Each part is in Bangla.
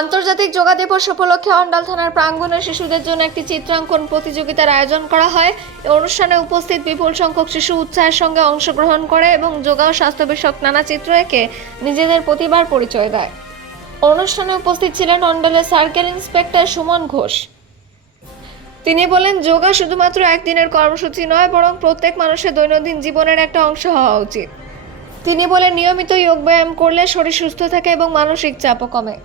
আন্তর্জাতিক যোগা দিবস উপলক্ষে অন্ডাল থানার প্রাঙ্গণে শিশুদের জন্য একটি চিত্রাঙ্কন প্রতিযোগিতার আয়োজন করা হয়। এই অনুষ্ঠানে উপস্থিত বিপুল সংখ্যক শিশু উৎসাহের সঙ্গে অংশগ্রহণ করে এবং যোগা ও স্বাস্থ্য বিষয়ক নানা চিত্র এঁকে নিজেদের প্রতিভার পরিচয় দেয়। অনুষ্ঠানে উপস্থিত ছিলেন অন্ডালের সার্কেল ইন্সপেক্টর সুমন ঘোষ। তিনি বলেন, যোগা শুধুমাত্র একদিনের কর্মসূচি নয়, বরং প্রত্যেক মানুষের দৈনন্দিন জীবনের একটা অংশ হওয়া উচিত। তিনি বলেন, নিয়মিত যোগ ব্যায়াম করলে শরীর সুস্থ থাকে এবং মানসিক চাপও কমে।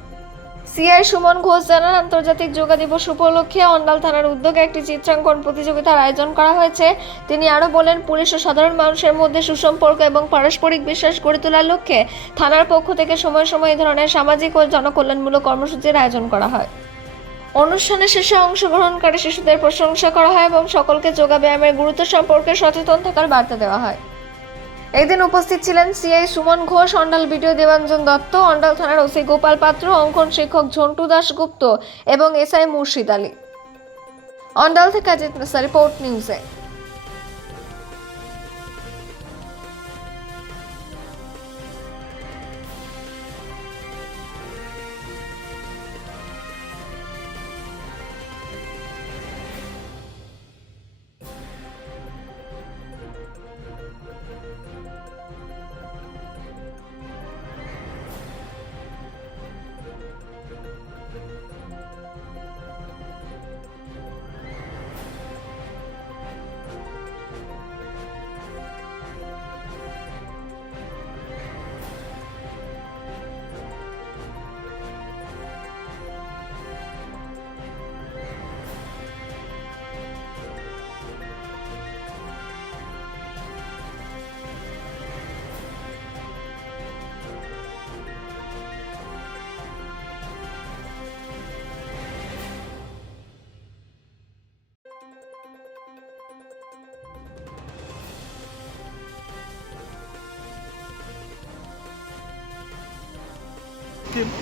সিআই সুমন ঘোষ জানান, আন্তর্জাতিক যোগা দিবস উপলক্ষে অন্ডাল থানার উদ্যোগে একটি চিত্রাঙ্কন প্রতিযোগিতার আয়োজন করা হয়েছে। তিনি আরও বলেন, পুলিশ ও সাধারণ মানুষের মধ্যে সুসম্পর্ক এবং পারস্পরিক বিশ্বাস গড়ে তোলার লক্ষ্যে থানার পক্ষ থেকে সময় সময় এই ধরনের সামাজিক ও জনকল্যাণমূলক কর্মসূচির আয়োজন করা হয়। অনুষ্ঠানের শেষে অংশগ্রহণকারী শিশুদের প্রশংসা করা হয় এবং সকলকে যোগা ব্যায়ামের গুরুত্ব সম্পর্কে সচেতন থাকার বার্তা দেওয়া হয়। এই দিন উপস্থিত ছিলেন সিআই সুমন ঘোষ, অন্ডাল বিডিও দেবাঞ্জন দত্ত, অন্ডাল থানার ওসি গোপাল পাত্র, অঙ্কন শিক্ষক ঝন্টু দাশগুপ্ত এবং এসআই মুর্শিদ আলী। অন্ডাল থেকে অজিত মিশ্রা, রিপোর্ট নিউজে।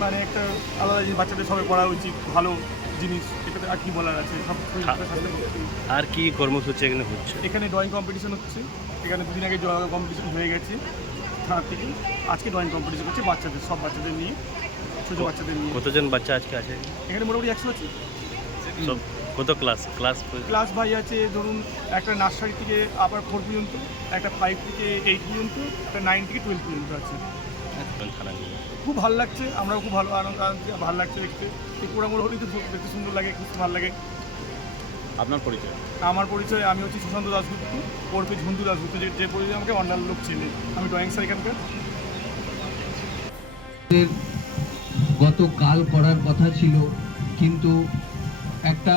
মানে একটা আলাদা জিনিস, বাচ্চাদের সবাই পড়া উচিত, ভালো জিনিস। এটাতে আর কি বলার আছে, সব আর কি কর্মসূচি এখানে হচ্ছে? এখানে ড্রয়িং কম্পিটিশন হচ্ছে। এখানে দুদিন আগে যোগা কম্পিটিশন হয়ে গেছে থানার থেকে। আজকে ড্রয়িং কম্পিটিশন হচ্ছে বাচ্চাদের, সব বাচ্চাদের নিয়ে, ছোটো বাচ্চাদের নিয়ে। কতজন বাচ্চা আজকে আছে এখানে? মোটামুটি 100 আছে। সব কত ক্লাস ভাই আছে, ধরুন একটা নার্সারি থেকে আবার 4 পর্যন্ত, একটা 5 থেকে 8 পর্যন্ত, একটা 9 থেকে 12 পর্যন্ত আছে। খুব ভালো লাগছে, আমরাও খুব ভালো ভালো লাগছে দেখতে। এই প্রোগ্রামগুলো হলেই তো দেখতে সুন্দর লাগে, খুব ভালো লাগে। আপনার পরিচয়? আমার পরিচয়, আমি হচ্ছি সুশান্ত দাশগুপ্ত, ওরফে ঝন্টু দাশগুপ্ত, যে পরিচয় আমাকে অন্যান্য লোক চেনে। আমি ড্রয়িং স্যার এখানকার। গতকাল করার কথা ছিল, কিন্তু একটা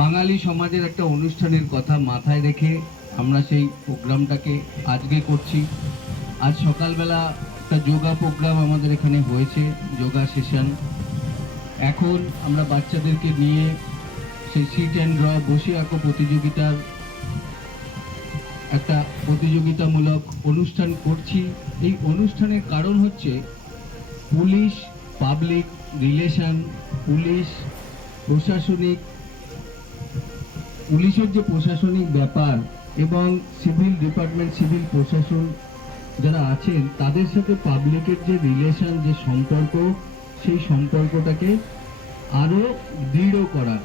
বাঙালি সমাজের একটা অনুষ্ঠানের কথা মাথায় রেখে আমরা সেই প্রোগ্রামটাকে আজকে করছি। আজ সকালবেলা একটা যোগা প্রোগ্রাম আমাদের এখানে হয়েছে, যোগা সেশন। এখন আমরা বাচ্চাদেরকে নিয়ে সেই সিট অ্যান্ড ড্র, বসে আঁকো প্রতিযোগিতার একটা প্রতিযোগিতামূলক অনুষ্ঠান করছি। এই অনুষ্ঠানের কারণ হচ্ছে পুলিশ, পাবলিক রিলেশন, পুলিশের যে প্রশাসনিক ব্যাপার এবং সিভিল ডিপার্টমেন্ট, সিভিল প্রশাসন যারা আছেন, তাদের সাথে পাবলিকের যে রিলেশন, যে সম্পর্ক, সেই সম্পর্কটাকে আরও দৃঢ় করা।